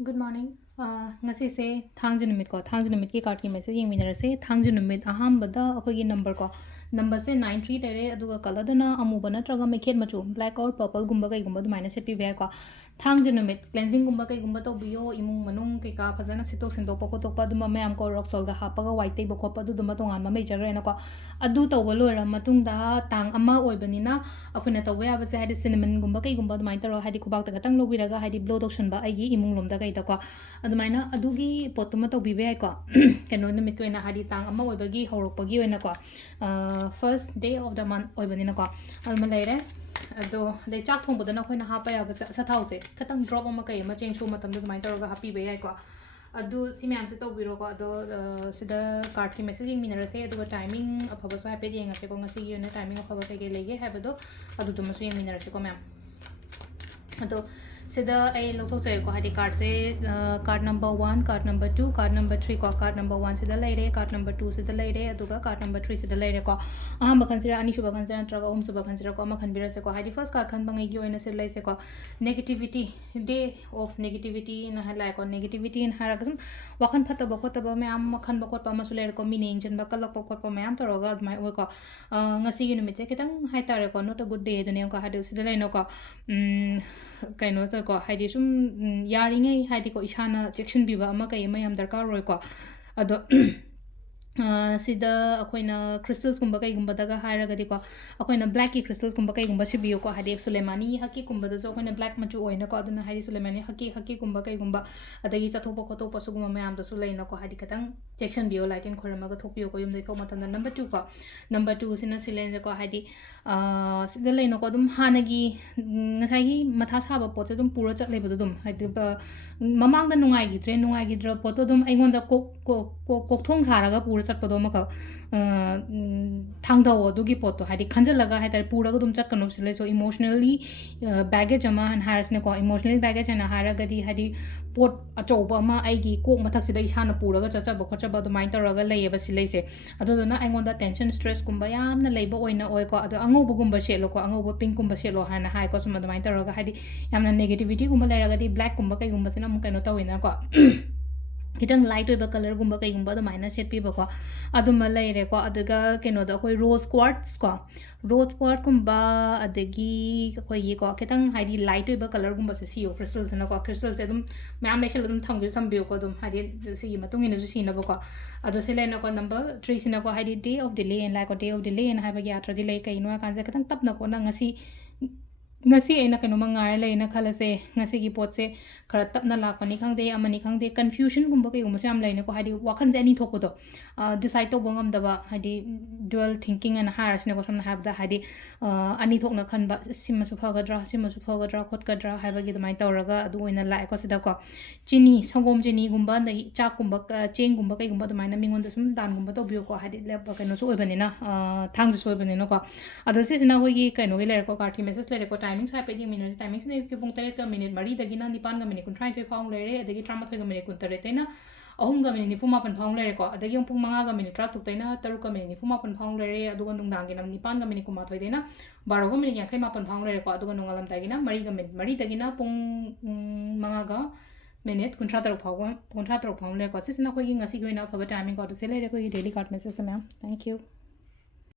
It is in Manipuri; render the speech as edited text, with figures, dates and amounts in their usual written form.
Good morning. Ngasi se thangju numit ko thangju numit ki card ki message yeng minara se thangju numit aham bada akhoi number ko number se 93 tere aduga color dana amu bana traga mekhet machu black or purple gumba kai gumba du minus set pi ve ko thangju numit cleansing gumba kai gumba to biyo imung manung kai ka phajana sitok sindo poko tokpa du ma am ko rock sol ga hapa ga white tei boko pa du ma tongan ma major na ko adu to bolo ra matung da tang ama oi bani na akhuna to we abase hadi cinnamon gumba kai gumba du mai taro hadi kubak ta tang lo biraga hadi blow doction ba ai gi imung lom da kai ta ko adumana adugi potuma to bibe ko keno numit ko ina hadi tang ama oibagi horokpagi oina ko first day of the month oibani na ko alma leire ado de chak thong bodana khoina hapa ya ba sa thause khatang drop ama kai ma cheng shu matam du mai toroga happy be ai ko adu si myam se to biro ko ado sida card ki messaging minara se adu timing afaba so happy yenga se ko ngasi gi na timing afaba kai ge lege have do adu to masu yeng minara se ko myam ado sida ai lothok chai ko hadi card se card number 1 card number 2 card number 3 ko card number 1 sida laire card number 2 sida laire aduga card number 3 sida laire ko aham khansira ani shuba khansira traga om suba khansira ko ma khanbira se ko hadi first card khan bangai gi oina se lai se ko negativity day of negativity na hala ko negativity in hara kasum wakhan phata ba khota ba me am khan ba kot pa ma sulaire ko meaning jen ba kalak pa kot pa me am toroga mai oi ko ngasi gi numit se kitang hai tare ko not a good day dunia ko hadi sida lai no ko kaino sa ko haidi sum yaringai haidi ko ishana section biba ama kai mayam darkar roi ko ado sida akoina crystals gumba kai gumba daga haira gadi ko akoina black ki crystals gumba kai gumba sibiyo ko hadi sulemani haki gumba da so akoina black machu oina ko aduna hadi sulemani haki gumba kai gumba adagi chathopa khotopa su gumba mayam da su leina ko hadi katang section biyo light in khorama ga thopiyo ko yum dei thoma tanda number 2 ko number 2 sina silenje ko hadi sida leino ko dum hanagi ngasai gi matha saba pot se dum pura chat lebadu dum hadi mamang da nungai gi dra pot dum aingon da kok thong saraga pura ꯆꯠꯄꯗꯣ ꯑꯃꯈꯛ ꯊꯥꯡꯗꯧ ꯑꯗꯨꯒꯤ ꯄꯣꯠꯇꯣ ꯍꯥꯏꯗꯤ ꯈꯟꯖꯤꯜꯂꯒ ꯍꯥꯏꯇꯥꯔꯦ ꯄꯨꯔꯒ ꯑꯗꯨꯝ ꯆꯠꯀꯅꯨ ꯁꯤꯗꯩꯁꯨ ꯏꯃꯣꯁꯅꯦꯜꯂꯤ ꯕꯦꯒꯦꯖ ꯑꯃ ꯍꯥꯏꯔꯁꯤꯅꯦꯀꯣ ꯏꯃꯣꯁꯅꯦꯜ ꯕꯦꯒꯦꯖ ꯍꯥꯏꯅ ꯍꯥꯏꯔꯒꯗꯤ ꯍꯥꯏꯗꯤ ꯄꯣꯠ ꯑꯆꯧꯕ ꯑꯃ ꯑꯩꯒꯤ ꯀꯣꯛ ꯃꯊꯛꯁꯤꯗ ꯏꯁꯥꯅ ꯄꯨꯔꯒ ꯆꯠꯆꯕ ꯈꯣꯠꯆꯕ ꯑꯗꯨꯃꯥꯏꯅ ꯇꯧꯔꯒ ꯂꯩꯌꯦꯕ ꯁꯤ ꯂꯩꯁꯦ ꯑꯗꯨꯗꯨꯅ ꯑꯩꯉꯣꯟꯗ ꯇꯦꯟꯁꯟ ꯁ꯭ꯇ꯭ꯔꯦꯁꯀꯨꯝꯕ ꯌꯥꯝꯅ ꯂꯩꯕ ꯑꯣꯏꯅ ꯑꯣꯏꯀꯣ ꯑꯗꯣ ꯑꯉꯧꯕꯒꯨꯝꯕ ꯁꯦꯠꯂꯣꯀꯣ ꯑꯉꯧꯕ ꯄꯤꯡꯀꯨꯝꯕ ꯁꯦꯠꯂꯣ ꯍꯥꯏꯅ ꯍꯥꯏꯀꯣ ꯁꯨꯝ ꯑꯗꯨꯃꯥꯏꯅ ꯇꯧꯔꯒ ꯍꯥꯏꯗꯤ ꯌꯥꯝꯅ ꯅꯦꯒꯦꯇꯤꯚꯤꯇꯤꯒꯨꯝꯕ ꯂꯩꯔꯒꯗꯤ ꯕ꯭ꯂꯦꯛꯀꯨꯝꯕ ꯀꯩꯒꯨꯝꯕꯁꯤꯅ ꯑꯃꯨꯛ ꯀꯩꯅꯣ ꯇꯧꯋꯤꯅꯀꯣ खितंग लाइट ओइबा कलर गुंबा कई गुंबा अदुमाइना सेटपीबको अदुमा लेरेको अदुगा केनोदा अखोय रोज क्वार्ट्स को रोज क्वार्ट गुंबा अदगी अखोय ये को खितंग हाइडी लाइट ओइबा कलर गुंबा से सियो क्रिस्टल्स न को क्रिस्टल से अदुम मैम लेशल अदुम थंगजु संबियो को अदुम हाइडी सिगी मतुंग इना जु सिनबको अदु सिलेन को नंबर 3 सिन को हाइडी day of delay and like day of delay and हाइबा यात्रा डिले कइनो कान से खितंग तपना को ना ngasi ngasi aina kano mangar le na khala se ngasi gi pot se khara tapna lakpani khangde amani khangde confusion gumba kai gumba sam laina ko hadi wakhan je ani thokpo do decide to bongam daba hadi dual thinking and hires ne ko sam have the hadi ani thokna khanba simma su phagadra khotgadra haiba gi dumai tawraga adu oina lai ko sida ko chini sangom chini gumba na cha gumba cheng gumba kai gumba dumai na mingon da sum dan gumba to bio ko hadi le ba kano so oibani na thang ju so oibani no ko adu se sina ho gi kaino gi le ko card ki message le ko timing sai pedi minutes timing ne ki pung tare ta minute mari dagi na nipan ga minute kun try to found lere adagi trama thoi ga minute kun tare taina ahum ga minute nifuma pan found lere ko adagi pung manga ga minute tra tuk taina taru ga minute nifuma pan found lere aduga nungdang gi nam nipan ga minute kuma thoi deina 12 ga minute yankai ma pan found lere ko aduga nungalam tagi na mari dagi na pung manga ga minute kun tra taru found lere ko sisna ko gi ngasi go ina phaba timing ko to se lere ko daily card message ma'am thank you